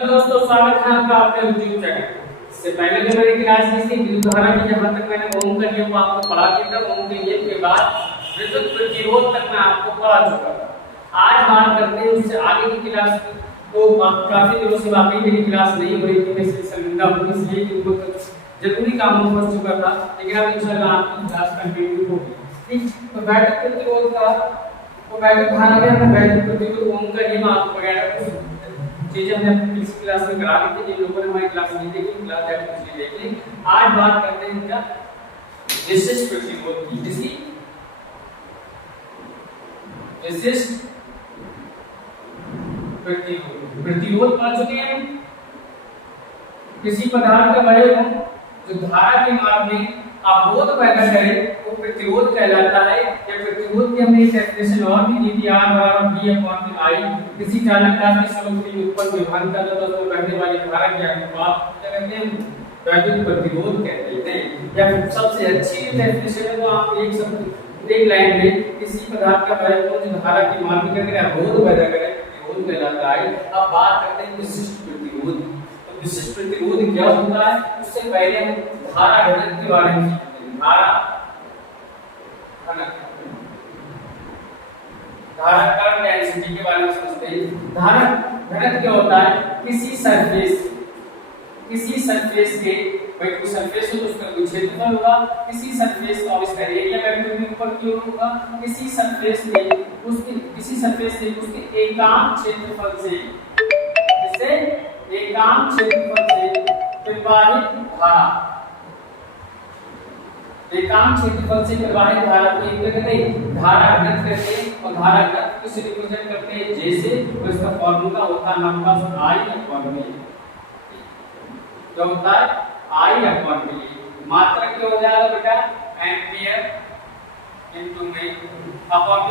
दोस्तों स्वागत है आपका अपने YouTube चैनल। इससे पहले जो मेरी क्लास की थी विद्युत धारा की, जहां तक मैंने ओम का नियम आपको पढ़ा दिया था, ओम के नियम के बाद विद्युत प्रतिरोध तक मैं आपको पढ़ा चुका था। आज बात करते हैं उससे आगे की क्लास की। तो काफी दिनों से वाकई मेरी क्लास नहीं हो रही थी, मैं शर्मिंदा हूं इसलिए कि कुछ जरूरी कामों में फंस चुका था, लेकिन अब इंशाल्लाह आपकी क्लास कंटिन्यू होगी। ठीक, तो वैद्युत प्रतिरोध का वैद्युत धारा में वैद्युत प्रतिरोध ओम का नियम आपको वगैरह चीजें हमने अपनी इस क्लास में करा दी थी। जिन लोगों ने हमारी क्लास नहीं देखी, क्लास जाकर देख ली। आज बात करते हैं इनका विशिष्ट प्रतिरोध की। विशिष्ट प्रतिरोध पा चुके हैं। किसी पदार्थ का अवयव जो धारा के मार्ग में अवरोध पैदा करे वो प्रतिरोध कहलाता है। या प्रतिरोध की हमने एक डेफिनेशन और भी दी थी, R बराबर V/I। किसी चालकता के स्रोत के उत्पन्न विभवांतर का तो उसमें बहने वाली धारा के अनुपात क्या कहते हैं, वैद्युत प्रतिरोध कहते हैं। या सबसे अच्छी डेफिनेशन है तो आप एक लाइन में किसी पदार्थ का अवयव जो धारा के मार्ग में अवरोध पैदा करे प्रतिरोध कहलाता है। अब बात करते हैं विशिष्ट प्रतिरोध। तो विशिष्ट प्रतिरोध क्या होता है, उससे पहले हम धारा घनत्व के बारे में सीखते हैं। धारा करंट डेंसिटी के बारे में समझते हैं। धारा घनत्व क्या होता है, किसी सरफेस के कोई सरफेस हो तो उसका कोई क्षेत्रफल होगा, किसी सरफेस का इसका एरिया वेक्टर भी ऊपर की ओर होगा, किसी सरफेस से उसके एकांक क्षेत्रफल से प्रवाहित धारा को एक कहते हैं धारा घनत्व कहते हैं। और धारा घनत्व से रिप्रेजेंट करते हैं जैसे, और इसका फार्मूला होता है हमारे पास I/V। क्या होता है I/V। मात्रक क्या हो जाएगा बेटा, ampere into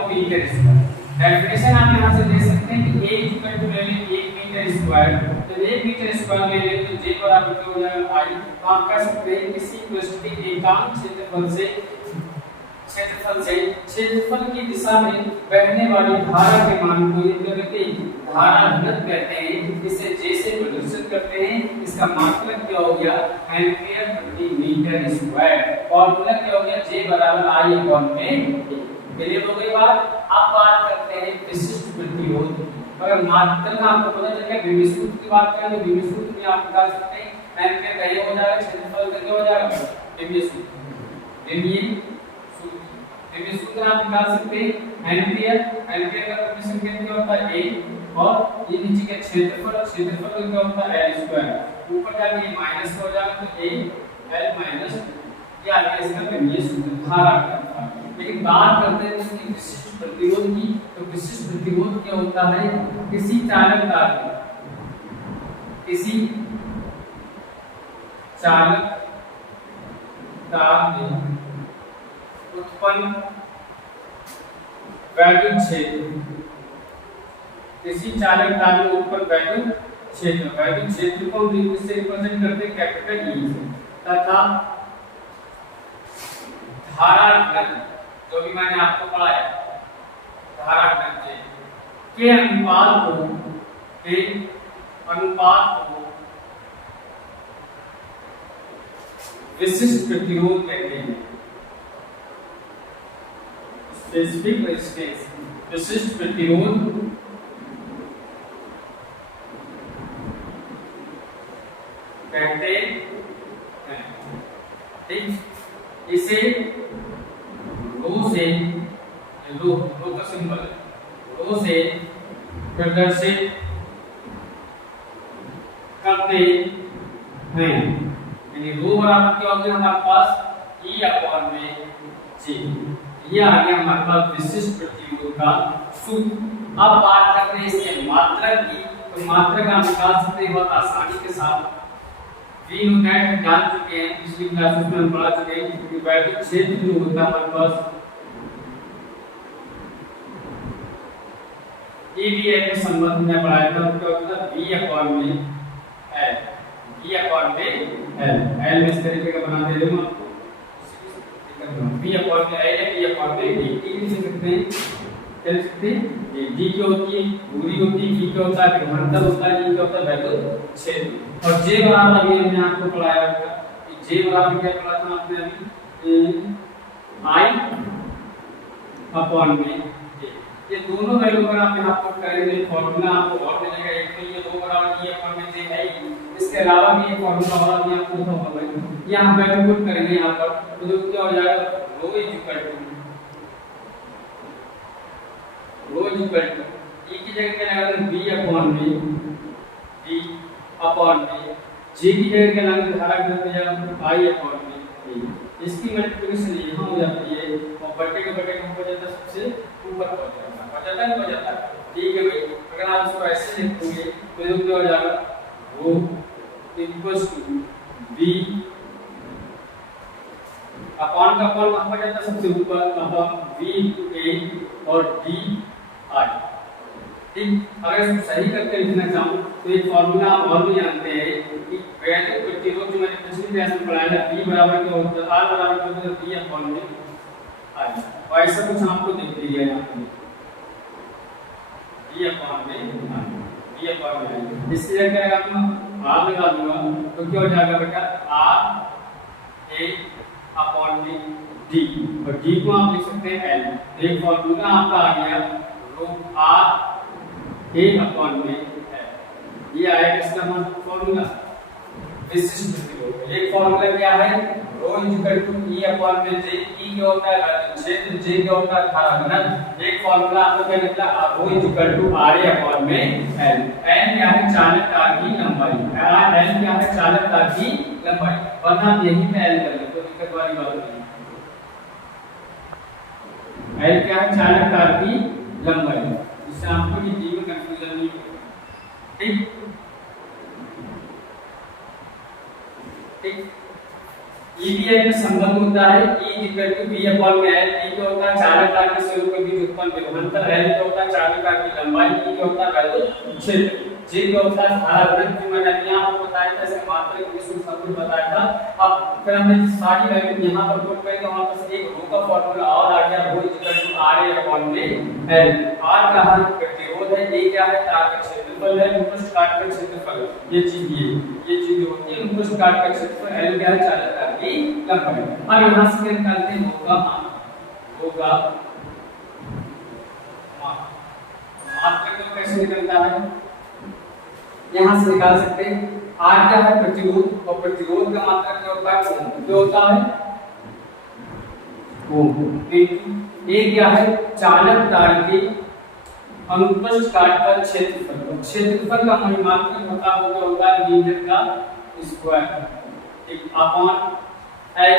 metre square. Definition आप यहां से दे सकते हैं कि A इक्वल टू ले लें 1 मीटर स्क्वायर। तो 1 मीटर स्क्वायर ले लें तो J बराबर क्या हो जाएगा I। तो आप कह सकते हैं किसी वस्तु के एकांक क्षेत्रफल की दिशा में बहने वाली धारा के मान को धारा घनत्व कहते हैं। इसे J से प्रदर्शित करते हैं। इसका मात्रक क्या हो गया, एम्पियर प्रति मीटर स्क्वायर। फॉर्मूला क्या हो गया, J बराबर I/V। क्लियर हो गई बात। अब बात करते हैं विशिष्ट प्रतिरोध। अगर मात्रक आपको पता चल गया, विभव सूत्र की बात करें तो विभव सूत्र में आप निकाल सकते हैं एम्पियर का ये हो जाएगा, क्षेत्रफल का क्या हो जाएगा, विभव सूत्र आप निकाल सकते हैं। एम्पियर का प्रेशर क्या होता है A, और ये नीचे का क्षेत्रफल क्या होता है L²। ऊपर जाके ये माइनस हो जाएगा तो A L माइनस क्या आ गया इसका विभव सूत्र धारा का। लेकिन बात करते हैं इसकी विशिष्ट प्रतिरोध की। तो विशिष्ट प्रतिरोध क्या होता है, किसी चालकता में उत्पन्न वैद्युत क्षेत्र को इससे रिप्रेजेंट करते हैं कैपिटल E से, तथा धारा घनत्व जो भी मैंने आपको पढ़ाया, धारा घनत्व के अनुपात को विशिष्ट प्रतिरोध कहते हैं। स्पेसिफिक रेजिस्टेंस, विशिष्ट प्रतिरोध कहते हैं। ठीक, इसे रो का सिंबल रो से प्रदर्शित करते हैं। यानी रो बराबर क्या हो गया हमारे पास E/G। ये आ गया हमारे पास विशिष्ट प्रतिरोध का सूत्र। अब बात करते हैं इसके मात्रक की। तो मात्रक आप निकाल सकते हैं बहुत आसानी के साथ। V यूनिट जान चुके हैं, पिछली क्लासेस में हम पढ़ा चुके हैं कि वैद्युत क्षेत्र जो होता है हमारे पास EVA के संबंध में पढ़ाया था। क्या होता है V/L, L इस तरीके का बना दे दूंगा आपको। V/L है, V/D लिख सकते हैं, क्या लिख सकते हैं, डी क्या होती है, दूरी होती है, वी क्या होता है, विभवांतर होता है, ई क्या होता है, वैद्युत क्षेत्र। और जे बराबर अभी हमने आपको पढ़ाया होगा, जे बराबर क्या पढ़ा था आपने अभी, आई अपॉन में ये दोनों वैल्यू अगर आप यहाँ पुट करेंगे फॉर्मूला आपको और मिलेगा। एक तो ये 2 बराबर ई अपॉन में जे है ही, इसके अलावा भी एक फॉर्मूला और भी आपको लिखा होगा भाई, ये हम वैल्यू पुट करेंगे यहाँ पर तो क्या हो जाएगा, रो इज इक्वल टू ई की जगह क्या लगाएंगे, बी अपॉन में डी अपॉन में जे की जगह क्या लगाएंगे, धारा की जगह आई अपॉन में ए। इसकी मल्टीप्लिकेशन यहाँ हो जाती है और बटे के हो जाता है सबसे ऊपर हो जाता है, हो जाता है। ठीक है भाई, अगर आप इसको ऐसे लिखोगे तो ये क्या हो जाएगा, वो इक्वल्स टू बी अपॉन का अपॉन कहाँ पर जाता है, सबसे ऊपर अपॉन बी ए और डी आई। ठीक, अगर इसको सही करके लिखना चाहूँ तो एक फॉर्मूला आप और भी जानते हैं कि वैद्युत प्रतिरोध जो मैंने पिछली क्लास में पढ़ाया था, बी बराबर क्या होता है, आर बराबर क्या होता है, बी अपॉन में आई। और ऐसा कुछ आपको दिख दिया यहाँ पे, बी अपॉन में आई, बी अपॉन में आई। इसकी जगह क्या लगा, आर लगा दूंगा तो क्या हो जाएगा बेटा, आर ए अपॉन में डी, और डी को आप लिख सकते हैं एल। एक फॉर्मूला आपका आ गया, रो आर ए अपॉन में एल। ये आया किसका फॉर्मूला, विशिष्ट प्रतिरोध। एक फॉर्मूला क्या है, रो इक्वल टू ई अपॉन में जे, ई क्या होता है क्षेत्र, जे क्या होता है धारा घनत्व। एक फॉर्मूला आपको क्या निकला, rho equal to R A upon में एल। एल क्या है, चालकता की लंबाई, एल क्या है, चालकता की लंबाई, वरना आप यही पे एल कर लो तो दिक्कत वाली बात नहीं। एल क्या है, चालकता की लंबाई, इससे आपको ये जी में कंफ्यूजन नहीं होगा। ठीक ठीक, ईडीआई में संबंध होता है E equal to B upon में L। E क्या होता है, चालकता के स्वरूप के बीच उत्पन्न विभवांतर, L क्या होता है, चालकता की लंबाई, E क्या होता है, वैद्युत क्षेत्र, J क्या होता है, धारा घनत्व। जो मैंने अभी आपको बताया था, इसके मात्रा के विषय में सब कुछ बताया था। अब फिर हमने सारी वैल्यू यहाँ पर पुट करेंगे, वहां पर एक रो का फॉर्मूला और आ गया, rho equal to R A upon में L। R का है प्रतिरोध है, A क्या है, तार का क्षेत्रफल है, अनुप्रस्थ काट का क्षेत्रफल, ये चीज होती है अनुप्रस्थ काट का क्षेत्रफल, L क्या है, चालकता की लंबाई। अब यहाँ से निकालते हैं रो का मात्रक तो कैसे निकलता है, यहाँ से निकाल सकते हैं। R क्या है, प्रतिरोध, और प्रतिरोध का मात्रक क्या होता है, ओम। क्या होता है, ओम। A क्या है, चालक तार के अनुप्रस्थ काट का क्षेत्रफल, क्षेत्रफल का मात्रक होता है मीटर का स्क्वायर, ठीक, अपॉन L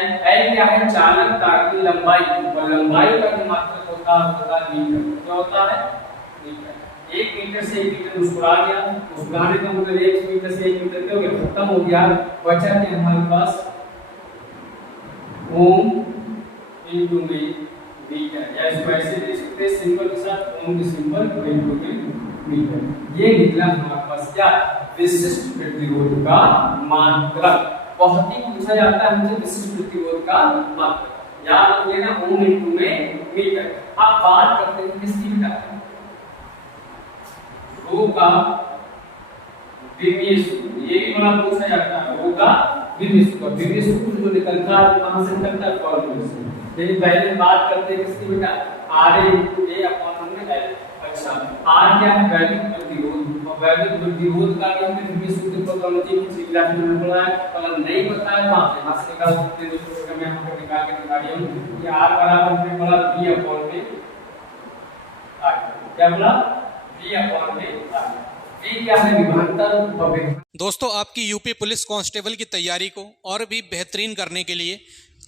क्या है, चालक तार की लंबाई, और लंबाई का मात्रक होता है मीटर। क्या होता है, मीटर। 1 मीटर से 1 मीटर मुस्कुरा गया, मुस्कुराने का मतलब 1 मीटर से 1 मीटर क्या हो गया, खत्म हो गया, बचा क्या हमारे पास, ओम इनटू मीटर, या इसको ऐसे लिख सकते हैं सिंबल के साथ, ओम के सिंबल इनटू मीटर। ये निकला हमारे पास क्या, विशिष्ट प्रतिरोध का मात्रक। बहुत ही पूछा जाता है हमसे विशिष्ट प्रतिरोध का मात्रक, याद रख लेना, ओम इनटू में मीटर। अब बात करते हैं किसकी बेटा, रो का विमीय सूत्र, ये भी बड़ा पूछा जाता है, रो का विमीय सूत्र। विमीय सूत्र जो निकलता है कहां से निकलता है, फॉर्मूले से। लेकिन पहले बात करते हैं किसकी बेटा, आर ए अपॉन में एल। अच्छा, आर क्या है, वैद्युत प्रतिरोध, और वैद्युत प्रतिरोध का भी हमने विमीय सूत्र पर गणित की क्लास में पढ़ा है। अगर नहीं पता है तो आप यहां से निकाल सकते हैं, दोस्तों मैं यहां पर निकाल के दिखा रही हूं कि आर बराबर हमने पढ़ा बी अपॉन में आर। क्या बोला, बी अपॉन में आर। बी क्या है, विभवांतर और दोस्तों, आपकी यूपी पुलिस कांस्टेबल की तैयारी को और भी बेहतरीन करने के लिए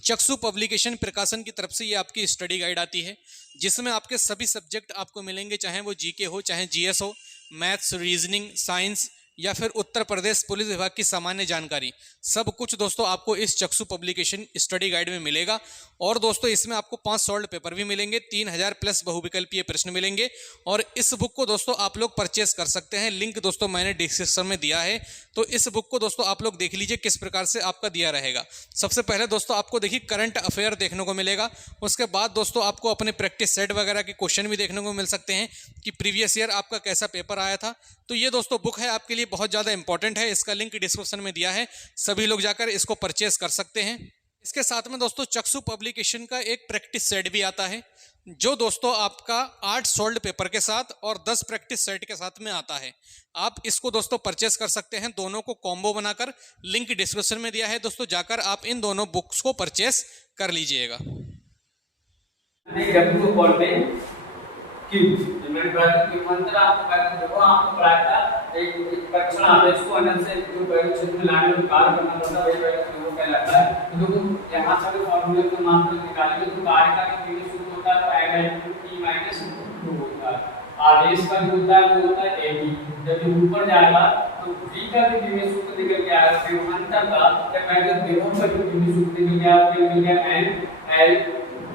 चक्षु पब्लिकेशन प्रकाशन की तरफ से ये आपकी स्टडी गाइड आती है, जिसमें आपके सभी सब्जेक्ट आपको मिलेंगे, चाहे वो जीके हो, चाहे जीएस हो, मैथ्स, रीजनिंग, साइंस, या फिर उत्तर प्रदेश पुलिस विभाग की सामान्य जानकारी, सब कुछ दोस्तों आपको इस चक्षु पब्लिकेशन स्टडी गाइड में मिलेगा। और दोस्तों इसमें आपको 5 सॉल्व पेपर भी मिलेंगे, 3000 प्लस बहुविकल्पीय प्रश्न मिलेंगे। और इस बुक को दोस्तों आप लोग परचेस कर सकते हैं, लिंक दोस्तों मैंने डिस्क्रिप्शन में दिया है। तो इस बुक को दोस्तों आप लोग देख लीजिए किस प्रकार से आपका दिया रहेगा। सबसे पहले दोस्तों आपको देखिए करंट अफेयर देखने को मिलेगा, उसके बाद दोस्तों आपको अपने प्रैक्टिस सेट वगैरह के क्वेश्चन भी देखने को मिल सकते हैं कि प्रीवियस ईयर आपका कैसा पेपर आया था। तो ये दोस्तों बुक है आपके लिए बहुत ज़्यादा इंपॉर्टेंट है, इसका लिंक डिस्क्रिप्शन में दिया है, सभी लोग जाकर इसको परचेस कर सकते हैं। इसके साथ में दोस्तों चक्षु पब्लिकेशन का एक प्रैक्टिस सेट भी आता है, जो दोस्तों आपका 8 सोल्ड पेपर के साथ और 10 प्रैक्टिस सेट के साथ में आता है। आप इसको दोस्तों परचेस कर सकते हैं, दोनों को कॉम्बो बनाकर, लिंक डिस्क्रिप्शन में दिया है दोस्तों, जाकर आप इन दोनों बुक्स को परचेस कर लीजिएगा। मैंने मंत्र आपको पढ़ाया था, एक परीक्षण आता है, इसको अनंत से जो क्षेत्र में लाने में कार्य करना पड़ता है, वही वो कहलाता है। तो देखो यहाँ से फॉर्मूले को मात्र निकालेंगे तो कार्य का जो बिंदु शुरू होता है तो n/t - 2 होता है। आदेश का जो होता है वो होता है ab। जब ये ऊपर जाएगा तो v का भी बिंदु सूत्र निकल के आएगा, फिर अंतर का जब मैं विभव का जो बिंदु सूत्र निकल गया फिर मिल गया n l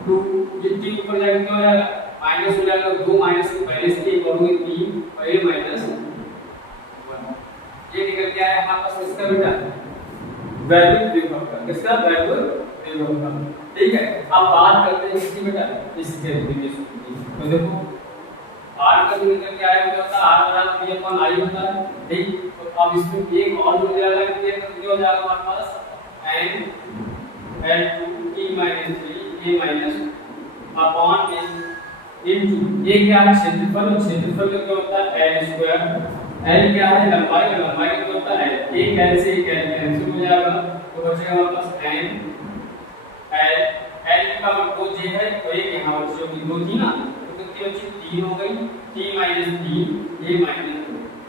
2। ये t ऊपर जाएगा क्या हो जाएगा माइनस हो जाएगा, 2 माइनस को पहले से एक करोगे 3 और ये माइनस 1 ये निकल के आया हमारे पास इसका बेटा वैल्यू विभव का, किसका वैल्यू विभव का। ठीक है, अब बात करते हैं इसकी बेटा इसके बिंदु सूत्र की। तो देखो r का जो निकल के आया क्या होता है r बराबर p अपॉन i होता है। ठीक, तो अब इसमें एक और जुड़ जाएगा कितने हो जाएगा हमारे पास n l2 t - 3 a upon into ये क्या है क्षेत्रफल, क्षेत्रफल क्या होता है l स्क्वायर, l क्या है लंबाई, लंबाई क्या होता है एक l से एक l कैंसिल हो जाएगा तो बचेगा हमारे पास n l l का मतलब 2 j है तो एक यहां बची होगी 2 थी ना, तो कितनी बची 3 हो गई, t - 3 ये माइनस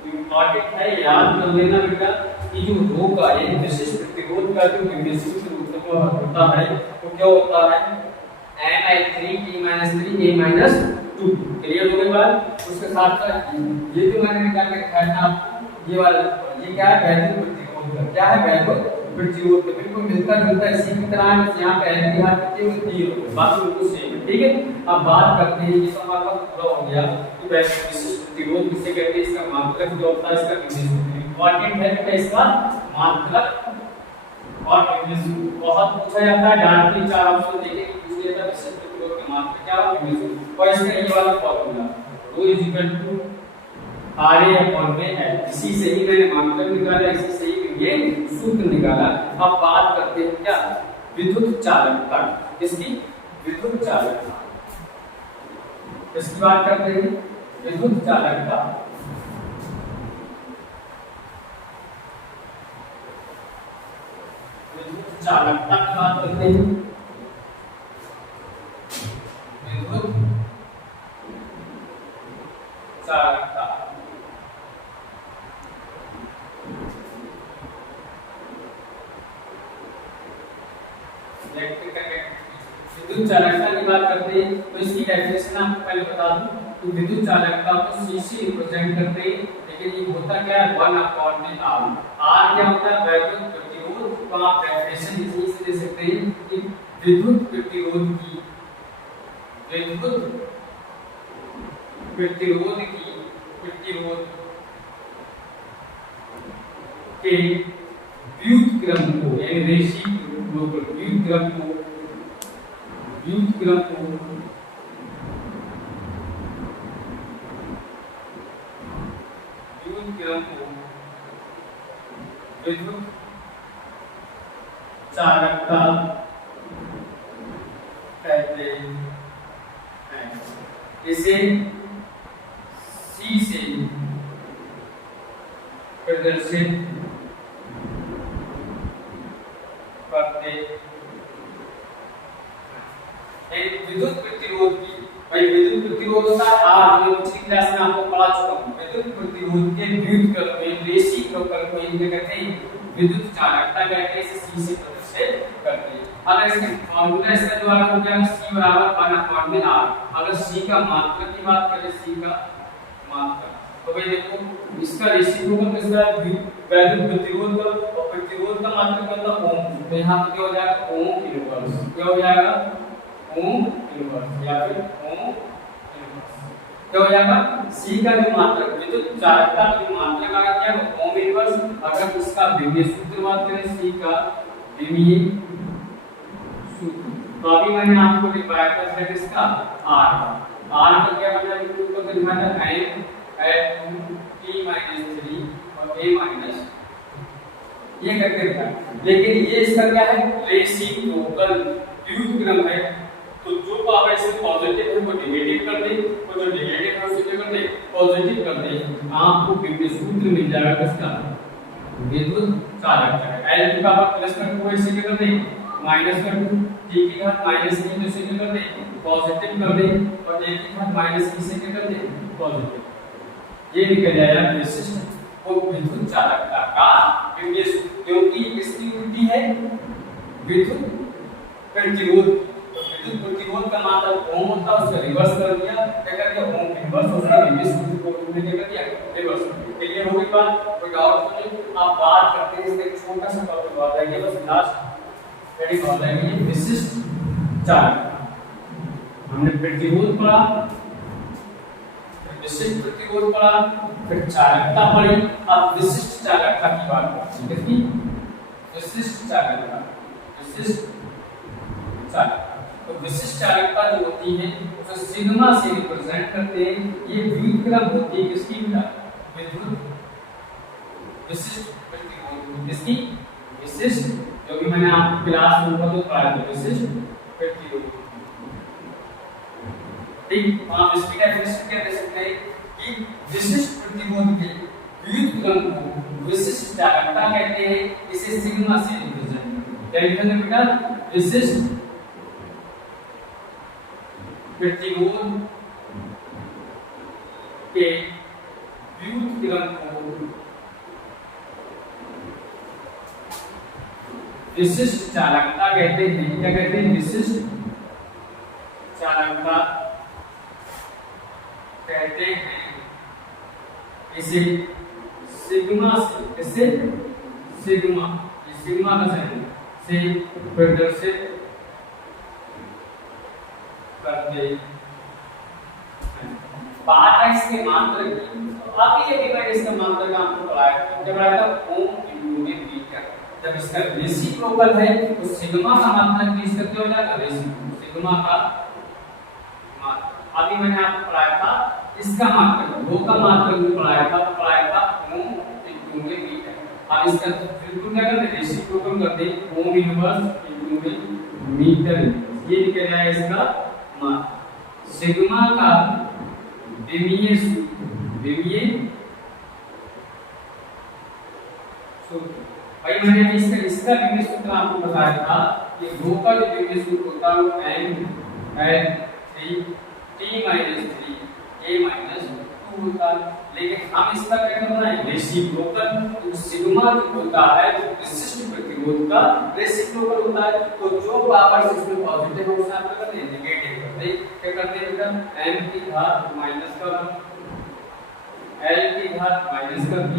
इंपॉर्टेंट है, याद कर लेना बेटा कि जो रो का ये विशिष्ट प्रतिरोध का जो विशिष्ट रूप होता है तो क्या होता है n/3 t - 3 a - 2। क्लियर हो गई बात। उसके साथ साथ ये जो मैंने निकाल के रखा था ये वाला, ये क्या है वैद्युत प्रतिरोध का, क्या है वैद्युत प्रतिरोध का, बिल्कुल मिलता जुलता इसी की तरह है। बस यहां पे n की घात कितनी होती है, बात बिल्कुल सेम है। ठीक है, अब बात करते हैं ये हमारा पूरा हो गया कि वैद्युत विशिष्ट प्रतिरोध किसे कहते हैं, इसका मात्रक जो होता है इसका विशिष्ट इंपॉर्टेंट है बेटा, इसका मात्रक और बहुत पूछा जाता है, डांट के 4 ऑप्शन देखेंगे पूछिए था विशिष्ट प्रतिरोध की मात्रा क्या होगी। और इसका ये वाला फार्मूला ρ = RA/V इसी से ही मैंने मात्रक निकाला, इसी से ही ये सूत्र निकाला। अब बात करते हैं क्या विद्युत चालकता, इसकी विद्युत चालकता, इसकी बात करते हैं विद्युत चालकता। चालकता की बात करते हैं, विद्युत चालकता। विद्युत चालकता की बात करते हैं तो इसकी डेफिनेशन आपको पहले बता दूं तो विद्युत चालकता को सीसी रिप्रेजेंट करते हैं, लेकिन ये होता क्या है 1/r। r क्या होता है वैद्युत प्रतिरोध, तो आप डेफिनेशन इसी से दे सकते हैं कि विद्युत प्रतिरोध की के व्युत्क्रम को यानी रेशिक व्युत्क्रम को विद्युत चालकता कहते हैं। इसे C से प्रदर्शित करते एक विद्युत प्रतिरोध की, भाई विद्युत प्रतिरोध होता है R, जो पिछली क्लास में आपको पढ़ा चुका हूं। विद्युत प्रतिरोध के व्युत्क्रम को रेशिक लोकल को इनके कहते हैं विद्युत चालकता कहते हैं, इसे C से प्रदर्शित करते हैं। अगर इसके फॉर्मूला इसका जो आ हो गया C = 1/r। अगर C का मात्रक की बात करें, C का मात्रक तो भाई देखो इसका रेसिप्रोकल किसका है, वैल्यू प्रतिरोध का, और प्रतिरोध का मात्रक क्या होता है ओम। तो यहाँ पे क्या हो जाएगा ओम इनवर्स, क्या हो जाएगा ओम इनवर्स या फिर ओम इनवर्स। क्या हो जाएगा C का जो मात्रक है, तो चालकता का जो मात्रक आ गया वो ओम इनवर्स। अगर इसका विमीय सूत्र बात करें C का विमीय सूत्र, तो अभी मैंने आपको दिखाया था सेट इसका R का क्या बना है, तो दिखाया था n T - 3 और A माइनस ये करके रखा। लेकिन ये इसका क्या है रेसिप्रोकल व्युत्क्रम है, तो जो पावर इसमें पॉजिटिव है वो नेगेटिव कर दे, और जो नेगेटिव है उसे क्या कर दे पॉजिटिव कर दे। आपको विभव सूत्र मिल जाएगा किसका विद्युत चालक का। L की पावर प्लस कर दो, इसे क्या कर दे माइनस कर दो, T की घात माइनस की, तो इसे क्या कर दे पॉजिटिव कर दे, और A की घात माइनस की से क्या कर दे पॉजिटिव। ये निकल जाएगा विशिष्ट वो विद्युत चालकता का विभव सूत्र, क्योंकि इसकी उल्टी है विद्युत प्रतिरोध। तो विद्युत प्रतिरोध का मात्रक ओम होता है, उसका रिवर्स कर दिया, क्या कर दिया ओम इनवर्स, उसका विभव सूत्र को हमने क्या कर दिया रिवर्स। क्लियर हो गई बात, कोई डाउट तो नहीं। आप बात करते हैं इसका छोटा सा टॉपिक बात है, ये बस लास्ट हेडिंग बात है, ये विशिष्ट चालकता। हमने प्रतिरोध पढ़ा, विशिष्ट प्रतिरोध पढ़ा, फिर चालकता पढ़ी, अब विशिष्ट चालकता की बात करते हैं। किसकी विशिष्ट चालकता, विशिष्ट चालकता। तो विशिष्ट चालकता जो होती है उसे सिग्मा से रिप्रेजेंट करते हैं। ये व्युत्क्रम होती है किसकी बेटा विद्युत विशिष्ट प्रतिरोध, किसकी विशिष्ट, जो भी मैंने आपको क्लास में तो पढ़ाया था विशिष्ट प्रतिरोध। ठीक, आप इसकी डेफिनेशन क्या दे सकते हैं कि विशिष्ट प्रतिरोध के व्युत्क्रम को विशिष्ट चालकता कहते हैं, इसे सिग्मा से रिप्रेजेंट करते हैं। बेटा विशिष्ट प्रतिरोध के व्युत्क्रम को विशिष्ट चालकता कहते हैं। क्या कहते हैं विशिष्ट चालकता कहते हैं। इसे सिग्मा से, इसे सिग्मा, सिग्मा का साइन से प्रदर्शित करते हैं। बात है इसके मात्रक की, तो आप ये देखिए इसका मात्रक आपको पढ़ाया, जब आया था ओम इंटू में बीटा। जब इसका रेसिप्रोकल है तो सिग्मा का मात्रक भी इसका क्या हो जाएगा रेसिप्रोकल, सिग्मा का मात्रक। अभी मैंने आपको पढ़ाया था इसका मात्रक, दो का मात्रक भी पढ़ाया था ओम इंटू में बीटा। अब इसका बिल्कुल क्या करते हैं रेसिप्रोकल करते हैं, ओम इनवर्स इंटू में मीटर, ये निकल जाएगा इसका मात्रक। सिग्मा का विमीय सूत्र, विमीय सूत्र भाई मैंने इसका विमीय सूत्र आपको बताया था। ये दो का जो विमीय सूत्र होता है वो n/3 t - 3 a - 2 होता है। लेकिन हम इसका क्या करना है रेसिप्रोकल, तो सिग्मा जो होता है विशिष्ट प्रतिरोध का रेसिप्रोकल होता है। तो जो पावर इसमें पॉजिटिव है उसे आप क्या करते हैं नेगेटिव करते हैं। क्या करते हैं बेटा n की घात माइनस का l की घात माइनस का b,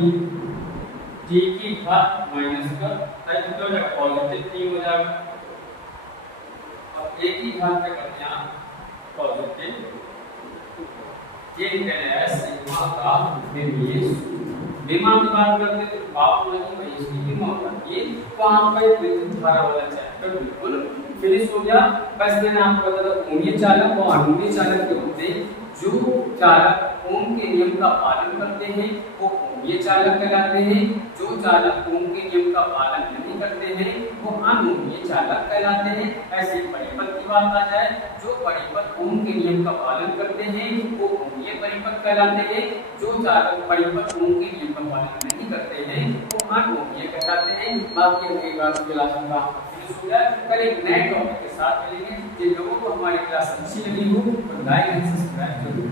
t की घात माइनस का तो क्या पॉजिटिव t हो जाएगा, और a की घात क्या करते हैं पॉजिटिव। ये निकल आया सिग्मा का विमीय सूत्र। विमा की बात करते हैं तो बाप नहीं भाई इसकी विमा होता है। ये तो आपका एक विद्युत धारा वाला चैप्टर बिल्कुल फिनिश हो गया। बस मैंने आपको बताया था ओमीय चालक और अनुमीय चालक के होते हैं। जो चालक ओम के नियम का पालन करते हैं वो ओमीय चालक कहलाते हैं। जो चालक ओम के नियम का पालन नहीं करते हैं वो अनुमीय चालक कहलाते हैं। ऐसे परिपथ की बात आ जाए, जो परिपथ ओम के नियम का पालन करते हैं वो ओमीय परिपथ कहलाते हैं। जो चालक परिपथ ओम के नियम का पालन नहीं करते हैं वो अनुमीय कहलाते हैं। बाकी अगली क्लास का कल एक नए टॉपिक के साथ मिलेंगे। जिन लोगों को हमारी क्लास अच्छी लगी हो तो लाइक एंड सब्सक्राइब जरूर।